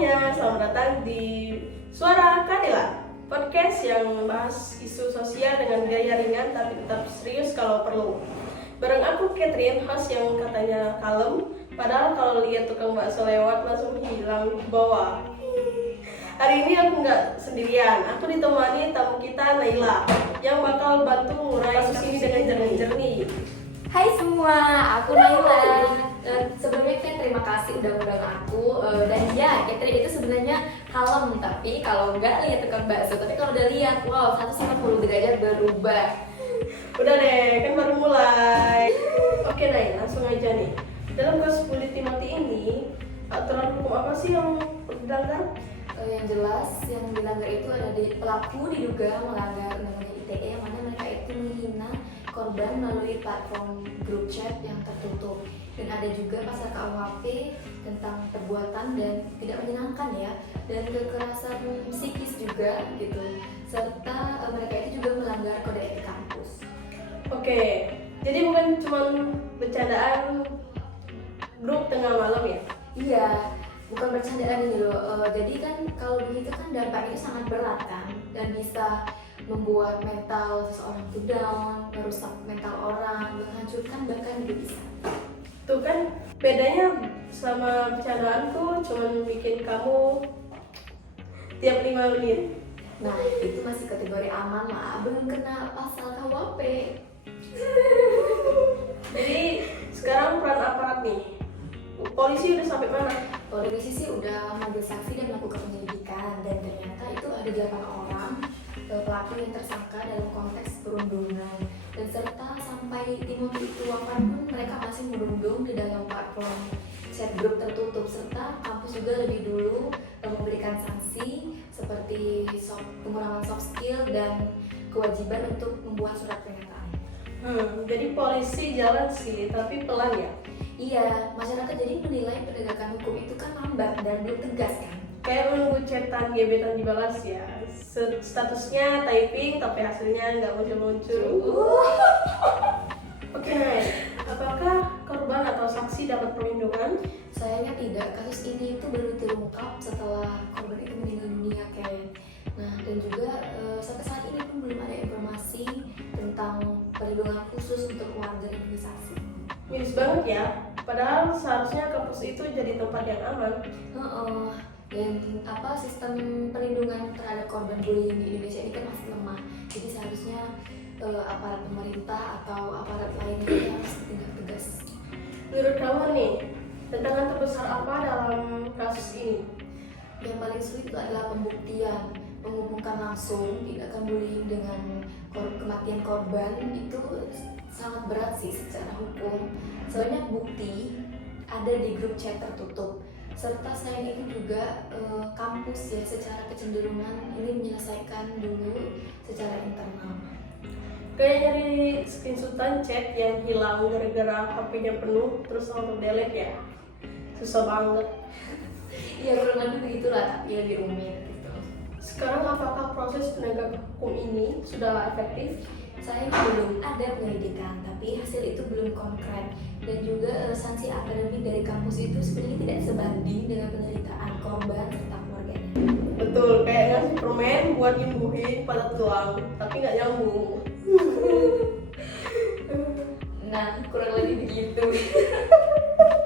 semuanya, selamat datang di Suara Keadilan, podcast yang membahas isu sosial dengan gaya ringan tapi tetap serius kalau perlu. Bareng aku Catherine, host yang katanya kalem, padahal kalau lihat tukang bakso lewat langsung hilang bawa. Hari ini aku nggak sendirian, aku ditemani tamu kita Naila yang bakal bantu ngurai kasus ini dengan jernih-jernih. Hai semua, aku Naila. Sebelumnya kan terima kasih udah ngundang aku. Dan ya, Catherine itu sebenarnya kalem, tapi kalau nggak lihat tukang bakso, tapi kalau udah lihat, wow, 180 derajat berubah. Udah deh, kan baru mulai. Oke Nay, langsung aja nih. Dalam kasus Bu Timothy ini, aturan hukum apa sih yang dilanggar? Yang jelas, yang dilanggar itu ada pelaku diduga melanggar undang-undang ITE, yang mana mereka itu menghina korban melalui platform grup chat yang tertutup. Dan ada juga pasal KUHP tentang perbuatan dan tidak menyenangkan ya, dan kekerasan psikis juga gitu. Serta mereka itu juga melanggar kode etik kampus. Oke, jadi bukan cuma bercandaan grup tengah malam ya? Iya, bukan bercandaan ini loh. Jadi kan kalau begitu kan dampaknya sangat berat kan, dan bisa membuat mental seseorang itu down, merusak mental orang, menghancurkan bahkan hidup bisa. Tuh kan bedanya sama bercandaanku cuma bikin kamu tiap 5 menit. Nah, itu masih kategori aman lah, belum kena pasal KUHP. Jadi sekarang peran aparat nih, polisi udah sampai mana? Polisi sih udah mengambil saksi dan melakukan penyelidikan, dan ternyata itu ada 8 orang pelaku yang tersangka dalam konteks perundungan, dan serta sampai Timothy itu wafat pun mereka masih merundung di dalam platform chat grup tertutup, serta kampus juga lebih dulu memberikan sanksi seperti pengurangan soft skill dan kewajiban untuk membuat surat pernyataan. Jadi polisi jalan sih, tapi pelan ya? Iya, masyarakat jadi menilai penegakan hukum itu kan lambat dan belum tegas kan? Kayak menunggu chatan gebetan dibalas ya. Statusnya typing tapi hasilnya nggak muncul-muncul. Oke, apakah korban atau saksi dapat perlindungan? Sayangnya tidak, kasus ini itu baru terungkap setelah korban itu meninggal dunia kayak. Nah, dan juga sampai saat ini pun belum ada informasi tentang perlindungan khusus untuk warga dan juga saksi. Miris banget ya, padahal seharusnya kampus itu jadi tempat yang aman. Dan sistem perlindungan terhadap korban bullying di Indonesia ini kan masih lemah. Jadi seharusnya aparat pemerintah atau aparat lainnya harus tindak tegas. Menurut kamu nih, tantangan terbesar apa dalam kasus ini? Yang paling sulit itu adalah pembuktian, menghubungkan langsung tindakan bullying dengan kematian korban itu sangat berat sih secara hukum. Soalnya bukti ada di grup chat tertutup, serta selain itu juga kampus ya secara kecenderungan ini menyelesaikan dulu secara internal. Kayak nyari screenshotan chat yang hilang gara-gara HP-nya penuh terus auto delete ya. Susah banget. Iya, kurang lebih begitulah, tapi lebih rumit gitu. Sekarang apakah proses penegak hukum ini sudah efektif? Saya belum ada penyelidikan, tapi hasil itu belum konkret, dan juga sanksi akademik dari kampus itu sebenarnya tidak sebanding dengan penderitaan korban serta keluarganya. Betul, kayak ngasih permen buat nyembuhin pada tulang, tapi nggak nyambung. Nah, kurang lebih begitu.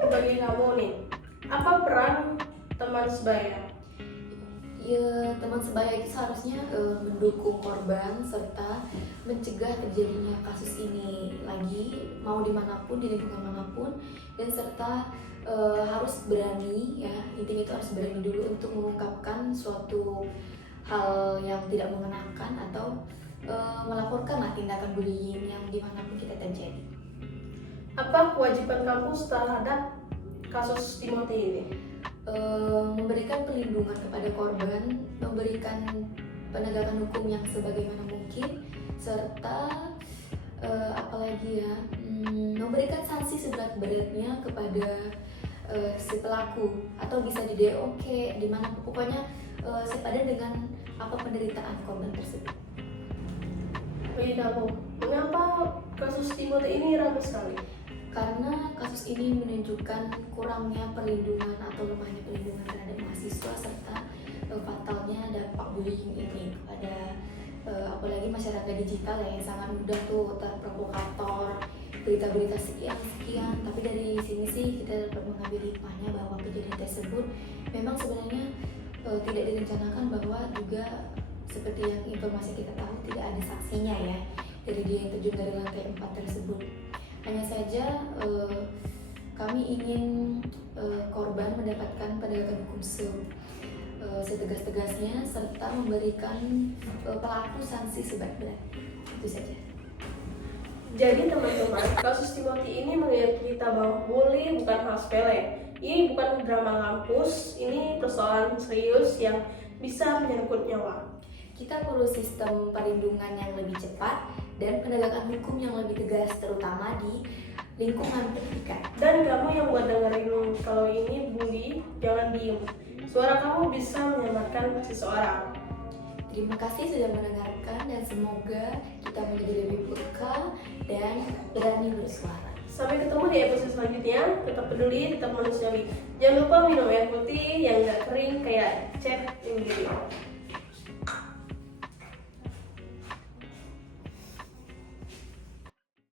Bagi kamu nih, apa peran teman sebaya? Ya, teman sebaya itu seharusnya mendukung korban serta mencegah terjadinya kasus ini lagi, mau dimanapun, di lingkungan manapun, dan serta harus berani ya, intinya itu harus berani dulu untuk mengungkapkan suatu hal yang tidak mengenakan atau melaporkanlah tindakan bullying yang dimanapun kita terjadi. Apa kewajiban kampus terhadap kasus Timothy ini? Memberikan perlindungan kepada korban, memberikan penegakan hukum yang sebagaimana mungkin, serta apalagi ya, memberikan sanksi seberat-beratnya kepada si pelaku, atau bisa di DOK, di mana pokoknya sepadan dengan apa penderitaan korban tersebut. Bagi kamu, mengapa kasus Timothy ini ramai sekali? karena kasus ini menunjukkan kurangnya perlindungan atau lemahnya perlindungan terhadap mahasiswa serta fatalnya dampak bullying ini pada apalagi masyarakat digital ya, yang sangat mudah tuh terprovokator berita-berita sekian, tapi dari sini sih kita dapat mengambil hikmahnya bahwa kejadian tersebut memang sebenarnya tidak direncanakan, bahwa juga seperti yang informasi kita tahu tidak ada saksinya ya dari dia yang terjun dari lantai 4 tersebut. Hanya saja kami ingin korban mendapatkan penegakan hukum setegas-tegasnya serta memberikan pelaku sanksi seberat-berat. Itu saja. Jadi teman-teman, kasus Timothy ini mengingatkan kita bahwa bully bukan hal sepele. Ini bukan drama kampus, ini persoalan serius yang bisa menyangkut nyawa. Kita perlu sistem perlindungan yang lebih cepat dan penegakan hukum yang lebih tegas, terutama di lingkungan pendidikan. Dan kamu yang buat dengerin kalau ini bully, jangan diem. Suara kamu bisa menyelamatkan seseorang. Terima kasih sudah mendengarkan dan semoga kita menjadi lebih peka dan berani bersuara. Sampai ketemu di episode selanjutnya. Tetap peduli, tetap manusiawi. Jangan lupa minum air putih yang gak kering kayak cat ini.